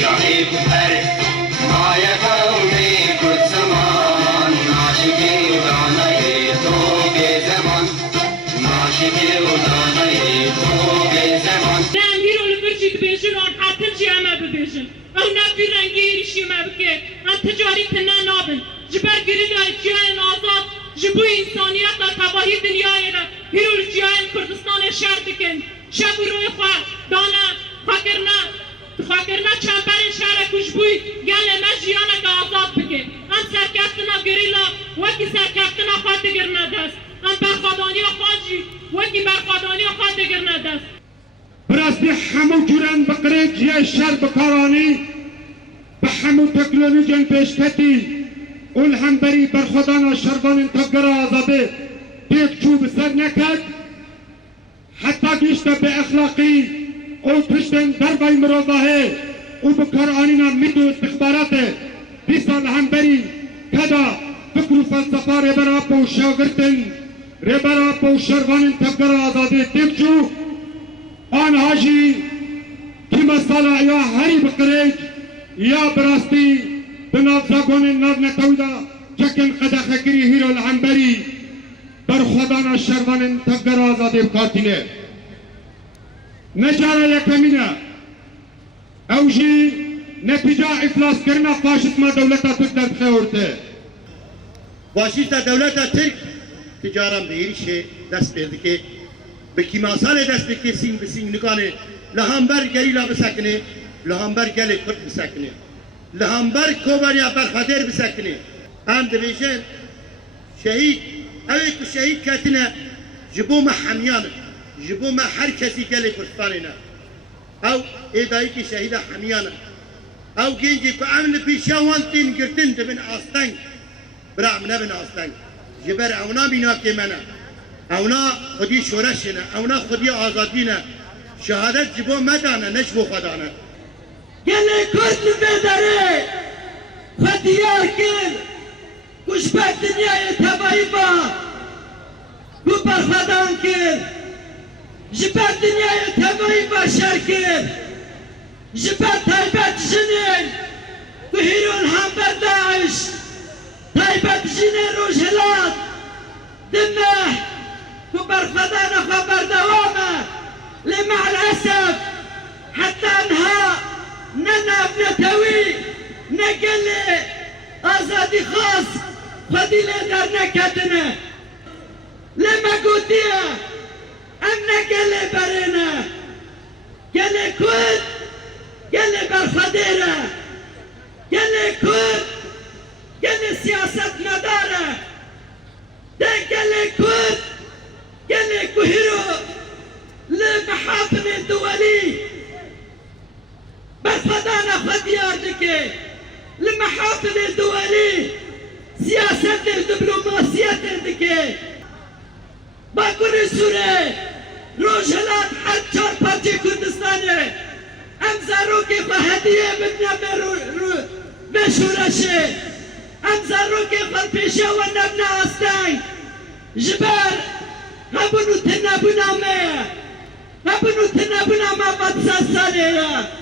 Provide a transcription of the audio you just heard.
راهی بر مایه قومی کد زمان ناشکی و دانه تو به زمان ناشکی و دانه تو به زمان دنگیر اول برچید بیشن آن حتن جیامه ببیشن او نبی رنگی ایرشیمه بکه آن تجاری تنه نابن جبر گری داری جیان آزاد جبو انسانیت دا تباهی دنیای دا هیرول جیان کردستان شهر دکن شب روی خواه دانا خاکرنا چمبر شهر کشبوی گل مجیان که آزاد بکه آن سرکفتنا گریلا وکی سرکفتنا خواه دگر ندست آن برخوادانی خواهجی وکی برخوادانی خواه دگر ندست براستی همو جورن بقره جیه شهر بکارانی به همو تکنولوژین پیشکتی اول هم بری برخودان شروان تبگر آزاده دیک چوب سر نکد حتی گیشت به اخلاقی او پشتن دربای مروضاهه او بکارانینا میدو استخباراته 20 سال هم بری کدا فکر و فلسفه ریبرا پو شاگرتن ریبرا پو شروان تبگر آزاده دیک چو آنها جی که مسئله یا هری بقریج یا براستی بناف زاگون ناف نتویدا چکن قدخ کری هیرو العنبری بر خدانا شروان تگر آزاده بکاتینه نجاره یکمینه او جی نتیجه افلاس کرنا فاشسما دولتا ترک در خیورته فاشستا دولتا ترک تجارم دیریشه دست برده که به کیماسال دست بکه سینگ به سینگ نکانه لهامبر گریلا بسکنه لهامبر گل کرد بسکنه لهامبر کوبانیا برخادر بسکنه هم دبیشن شهید اوی که شهید کتنه جبو ما حمیانه جبو ما هر کسی گل کردستانه او ایدایی که شهید حمیانه او گنجی که عمل پیشاوان تین گرتن دبن آستنگ برا منه بن آستنگ جبر اونا بینا که منه اونا خودی شورشنه اونا خودی آزادینه شهادت جبو مدانه نشبو خدانه گله کرد بداره خدیار کن کشبک دنیای تبایی با گو برخدان کن جبر دنیای تبایی با شر کن جبر تایبت جنین گو هیرون هم برداعش تایبت جنین روش هلات دمه گو برخدان خبر دوامه لمع الأسف حتى انها نناف نتوي نقل ازادي خاص فضيلة دار نكتنا لما قلتيها ام نقل برنا قال كود قال برخديرة قال كود قال سياسة مدارة ده قال كود قال كهيرو لمحافل الدولي برفضانا خديار دكي لمحافل الدولي سياسة الدبلوماسية دكي باكوري سوري روجلات حد چار پارچه کردستانه امزاروكي فهدية بدنا بشورشه امزاروكي فالبيشة ونبنا استاين جبار هبنو تنبنا ما هبنو تنبنا ما بطسا ساليرا